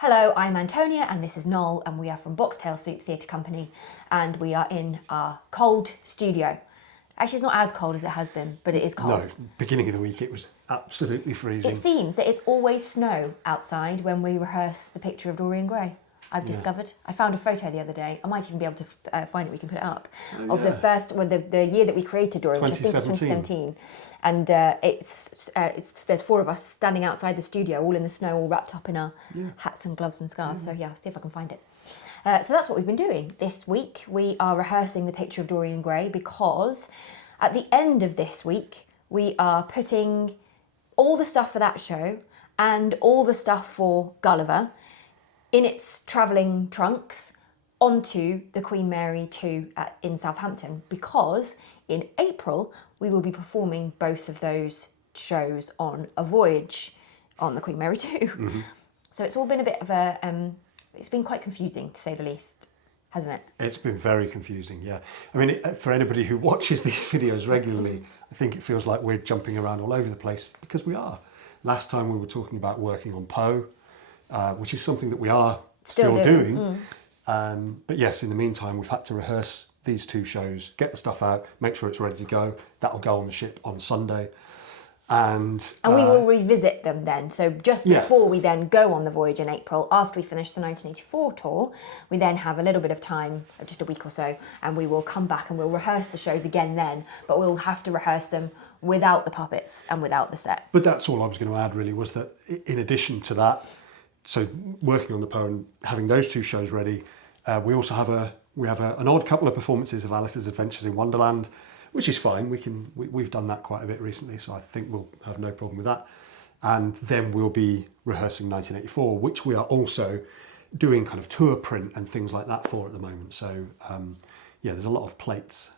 Hello, I'm Antonia and this is Noel and we are from Boxtail Soup Theatre Company and we are in our cold studio. Actually, it's not as cold as it has been, but it is cold. No, beginning of the week it was absolutely freezing. It seems that it's always snow outside when we rehearse the picture of Dorian Gray. I've discovered. I found a photo the other day. I might even be able to find it. We can put it up of the first, the year that we created Dorian, which I think was 2017. And there's four of us standing outside the studio, all in the snow, all wrapped up in our hats and gloves and scarves. So yeah, see if I can find it. So that's what we've been doing this week. We are rehearsing the picture of Dorian Gray because at the end of this week we are putting all the stuff for that show and all the stuff for Gulliver in its travelling trunks onto the Queen Mary 2 in Southampton, because in April we will be performing both of those shows on a voyage on the Queen Mary 2. Mm-hmm. So it's all been a bit of a, it's been quite confusing to say the least, hasn't it? It's been very confusing, yeah. I mean, for anybody who watches these videos regularly, I think it feels like we're jumping around all over the place, because we are. Last time we were talking about working on Poe, which is something that we are still doing. But yes, in the meantime, we've had to rehearse these two shows, get the stuff out, make sure it's ready to go. That'll go on the ship on Sunday. And we will revisit them then. So just before we then go on the voyage in April, after we finish the 1984 tour, we then have a little bit of time, just a week or so, and we will come back and we'll rehearse the shows again then, but we'll have to rehearse them without the puppets and without the set. But that's all I was going to add, really, was that in addition to that, so working on the Poe and having those two shows ready, we also have an odd couple of performances of Alice's Adventures in Wonderland, which is fine. We've done that quite a bit recently, so I think we'll have no problem with that. And then we'll be rehearsing 1984, which we are also doing kind of tour print and things like that for at the moment. So there's a lot of plates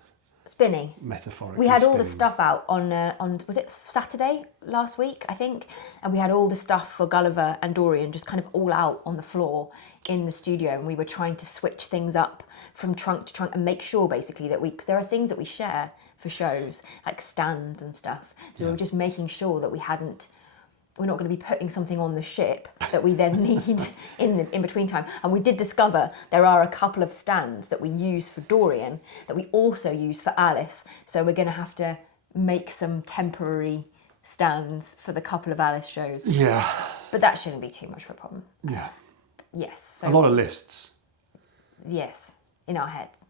spinning. Metaphorically, we had all the stuff out on was it Saturday last week, I think, and we had all the stuff for Gulliver and Dorian just kind of all out on the floor in the studio, and we were trying to switch things up from trunk to trunk and make sure basically that because there are things that we share for shows like stands and stuff, so we were just making sure that we're not going to be putting something on the ship that we then need in between time. And we did discover there are a couple of stands that we use for Dorian that we also use for Alice. So we're going to have to make some temporary stands for the couple of Alice shows. Yeah. But that shouldn't be too much of a problem. Yeah. Yes. So, a lot of lists. Yes, in our heads.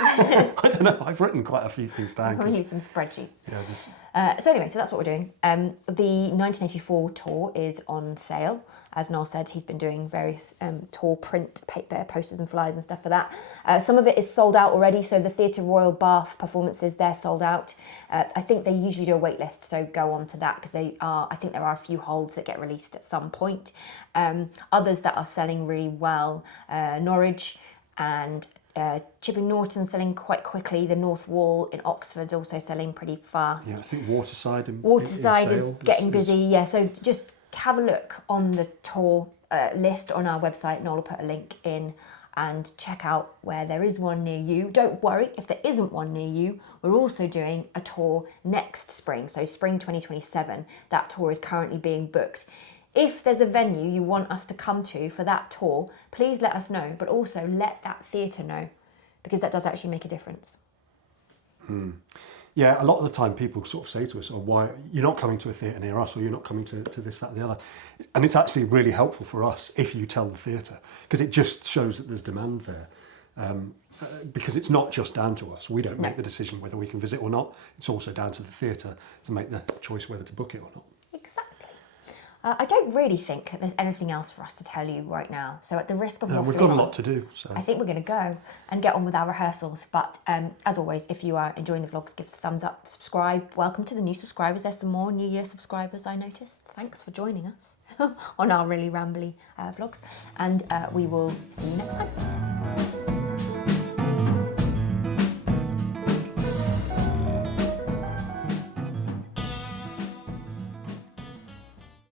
I don't know, I've written quite a few things down. We need some spreadsheets. Yeah, so anyway, so that's what we're doing. The 1984 tour is on sale. As Noel said, he's been doing various tour print paper, posters and flyers and stuff for that. Some of it is sold out already, so the Theatre Royal Bath performances, they're sold out. I think they usually do a wait list, so go on to that, because I think there are a few holds that get released at some point. Others that are selling really well, Norwich and Chipping Norton selling quite quickly. The North Wall in Oxford's also selling pretty fast. Yeah, I think Waterside is getting busy. Yeah, so just have a look on the tour list on our website. Noel will put a link in and check out where there is one near you. Don't worry if there isn't one near you. We're also doing a tour next spring, so spring 2027. That tour is currently being booked. If there's a venue you want us to come to for that tour, please let us know, but also let that theatre know, because that does actually make a difference. Yeah, a lot of the time people sort of say to us, why you're not coming to a theatre near us, or you're not coming to this, that and the other. And it's actually really helpful for us if you tell the theatre, because it just shows that there's demand there. Because it's not just down to us. We don't make the decision whether we can visit or not. It's also down to the theatre to make the choice whether to book it or not. I don't really think that there's anything else for us to tell you right now. So at the risk of we've got a lot to do. So I think we're going to go and get on with our rehearsals. But as always, if you are enjoying the vlogs, give us a thumbs up, subscribe. Welcome to the new subscribers. There's some more New Year subscribers, I noticed. Thanks for joining us on our really rambly vlogs. And we will see you next time.